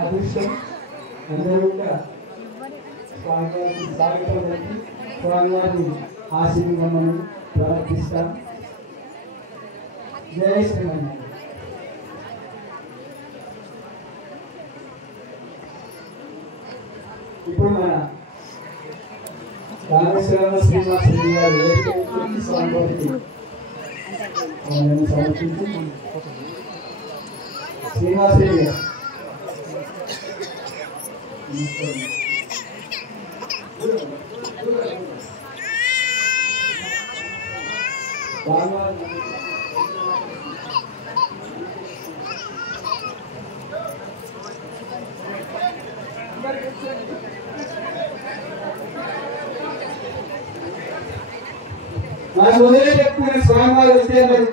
అదృష్టం. అందరూ కూడా స్వామివారికి స్వాగతం పలికి స్వామివారిని ఆశీర్వదించమని ప్రార్థిస్తాం. జై శ్రీమన్నారాయణ. ఇప్పుడు మన రామేశ్వర శ్రీనివాస రెడ్డి గారు వేదికకి స్వామివారికి సమర్పించి శ్రీనివాస రెడ్డి గారు నాకు మొదలే చెప్పుకునే స్వామివారు వస్తే మరి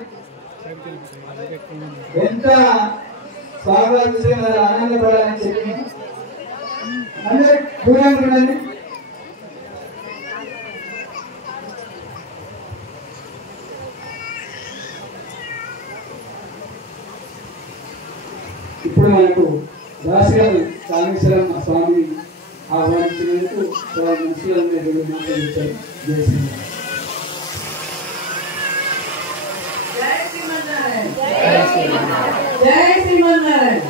ఎంత స్వామివారు వస్తే మరి ఆనందపడాలని చెప్పి అందరూ దూరం ఉండండి. ఇప్పుడు మనకు దాసిగారు కామేశ్వరమ్మ స్వామిని ఆహ్వానించినందుకు వారి మనసులను మాట్లాడించారు. జై శ్రీమన్నారాయణ.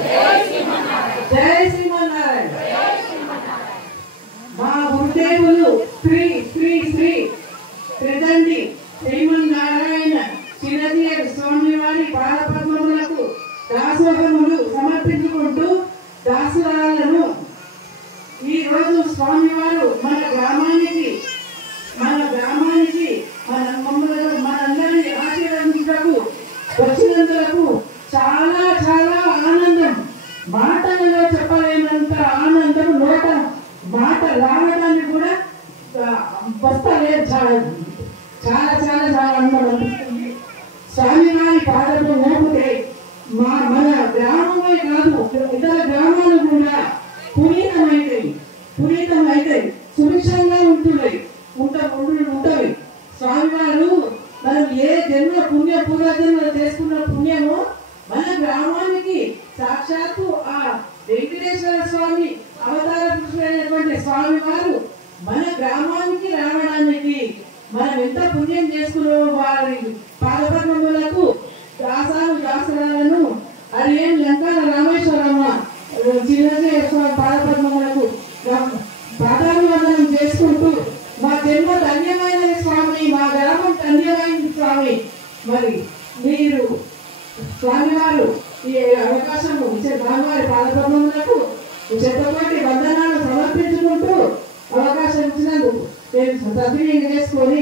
జై శ్రీమన్నారాయణ. మా గురుదేవులు శ్రీ శ్రీ శ్రీ త్రిదండి శ్రీమన్నారాయణ చిరదీయ స్వామివారి పాదపద్మములకు దాసోహములు సమర్పించుకుంటూ దాసరాలను ఈ రోజు స్వామివారు మన గ్రామానికి మనందరినీ ఆశీర్వదించకు వచ్చినందుకు చాలా చాలా ఆనందం. మాటలలో చెప్పలేనంత ఆనందం. నోట మాట రావడానికి కూడా వస్తలేదు. చాలా చాలా చాలా చాలా ఆనందం అనిపిస్తుంది. స్వామివారి పాదము మోపుతే మన గ్రామమే కాదు ఇతర గ్రామాలు కూడా పునీతమైతే సుభిక్షంగా ఉంటున్నాయి ఉంటవి. స్వామివారు మనం ఏ జన్మ పూర్వజన్మలు చేసుకున్న పుణ్యము మన గ్రామానికి సాక్షాత్తు ఆ వెంకటేశ్వర స్వామి అవతార పురుషుడైనటువంటి స్వామివారు మన గ్రామానికి రావడానికి మనం ఎంత పుణ్యం చేసుకున్నామో వారి పాదపద్మములకు దాసరాలను అదేం లంకాల రామేశ్వరమ్మ చిన్నజయ స్వామి పాదపద్మములకు పాదాభివందనం చేసుకుంటూ మా జన్మ ధన్యమైన స్వామి, మా గ్రామం ధన్యమైన స్వామి. మరి మీరు స్వామివారు ఈ అవకాశం ఇచ్చే స్వామివారి పాదపద్మములకు చెత్తపాటి వందనాలు సమర్పించుకుంటూ అవకాశం ఇచ్చినందుకు నేను సద్వినియోగం చేసుకొని